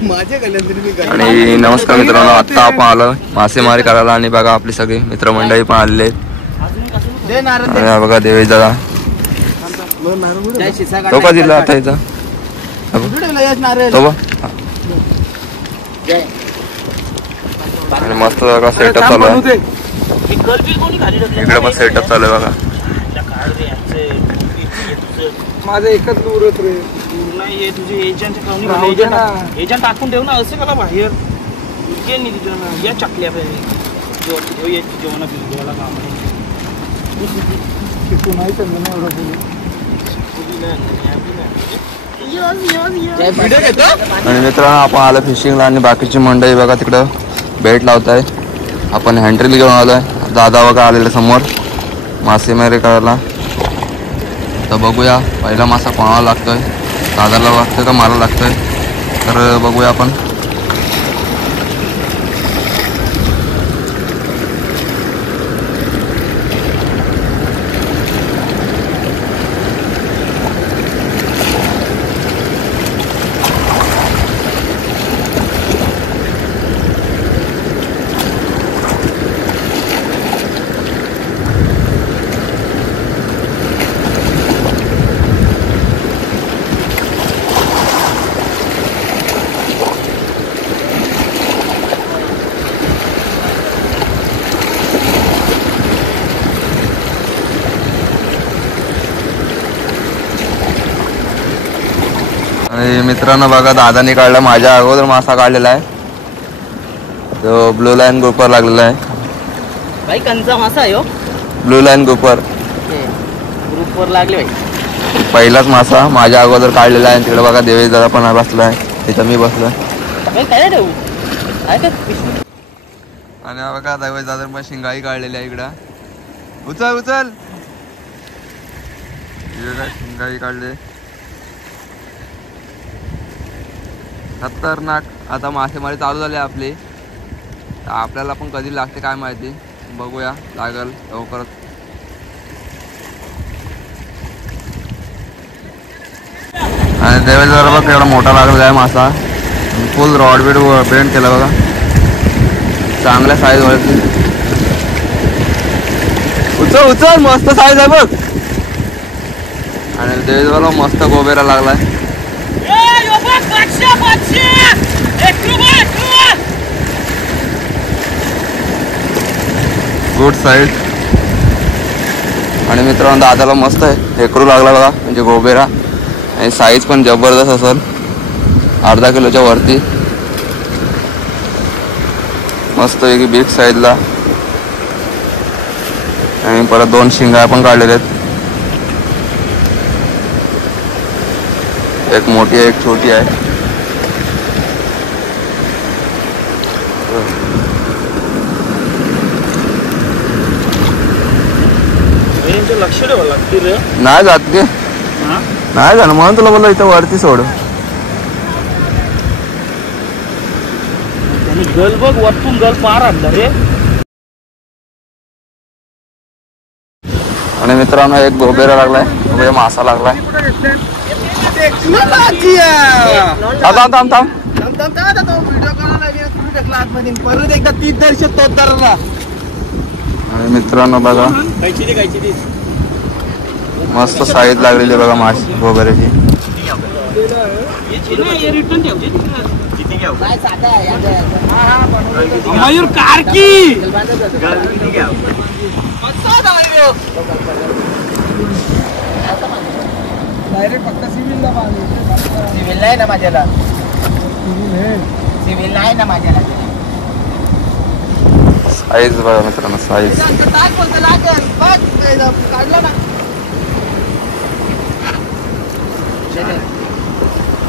आणि नमस्कार मित्रांनो, आता आपण आलो मासेमारी करायला आणि बघा आपली सगळी मित्रमंडळी पण आलेले आहेत. बघा देवेश दादा तो का दिला आता इथं आणि मस्त बघा सेटअप चालू आहे. इकडे पण सेटअप चालू आहे बघा. माझं एकच दूरच रे नाही तुझे एजंट टाकून ठेव ना असं करा बाहेर या चकल्या जेवणा बिजवाला काम आणि मित्रांनो आपण आलो फिशिंगला आणि बाकीची मंडळी बघा तिकडं बेट लावताय. आपण हँड्रील घेऊन आलोय. दादा बघा आलेले समोर मासेमारी करायला. तर बघूया पहिला मासा कोणाला लागतोय, दादाला लागतोय का मला लागतोय, तर बघूया आपण. आणि मित्रांनो बघा दादानी काढला, माझ्या अगोदर मासा काढलेला आहे. तो ब्लू लाईन ग्रुपर लागलेला आहे. भाई कंचा मासा आहे ब्लू लाईन ग्रुपर ग्रुपवर लागले भाई. पहिलाच मासा माझ्या अगोदर काढलेला आहे. तिकडे बघा देवेश दादा पण बसलाय, तिथं मी बसलोय. आणि बघा देवेश दादा पण शिंगाई काढलेली आहे. इकडं उचल उचल शिंगाई काढले. खतरनाक. आता मासेमारी चालू झाली आपली. आपल्याला पण कधी लागते काय माहिती, बघूया लागल लवकरच. आणि देवेश दादा बघ एवढा मोठा लागलेला आहे मासा. फुल रॉड बीड बेंड केला बघा, चांगल्या साईज वरती. उचल उचल मस्त साईज आहे बघ. आणि देवेश दादा मस्त गोबेरा लागलाय. Good side. आणि मित्रांनो दादाला मस्त आहे हेकरू लागला बघा, म्हणजे गोबेरा. आणि साईज पण जबरदस्त असेल, अर्धा किलोच्या वरती. मस्त पैकी बिग साईजला. आणि परत 2 शिंगा पण काढलेले आहेत, एक मोठी आहे एक छोटी आहे. लक्ष ठेवा लागतील नाही जात ते नाही झालं म्हणून तुला बोललो इथं वरती सोड. गल बघ वरतून गल पार आणला रे. आणि मित्रांनो एक गोबेरा लागलाय, गोबेरा मासा लागलाय. थांब थांब थांब. परत एकदा 30 दर्शक तोच धरला. आणि मित्रांनो बघा मस्त साईज लागलेली बघा माशी गोबेऱ्याची. मयूर कारकी डायरेक्ट फक्त सिव्हिलला सिव्हिल नाही ना माझ्याला, सिव्हिल नाही ना माझ्याला. साईज बघा मित्रांनो साईज.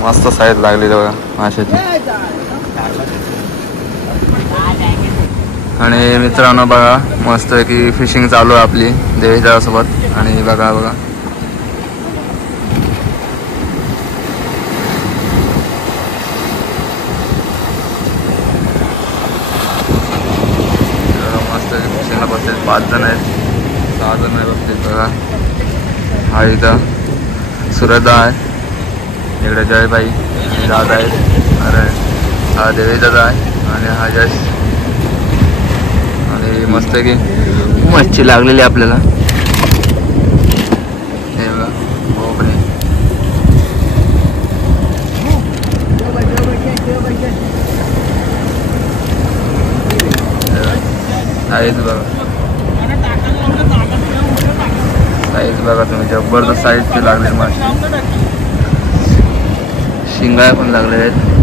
मस्त साईज लागलेली बघा माशाची. आणि मित्रांनो बघा मस्त की फिशिंग चालू आहे आपली देवेश दादासोबत. आणि बघा बघा मस्त फिशिंगला बसले. 5 जण आहेत, 6 जण आहे बघते बघा. हा इथं सूरजदा आहे, इकडे जयभाई दादा आहेत. अरे हा देवीदादा आहे आणि हा यश. आणि मस्त की मच्छी लागलेली आपल्याला. हे बघा भोपळे. साईज बघा, साईज बघा तुम्ही, जबरदस्त साईजची लागलेली मासे. शिंगाळ्या पण लागले आहेत.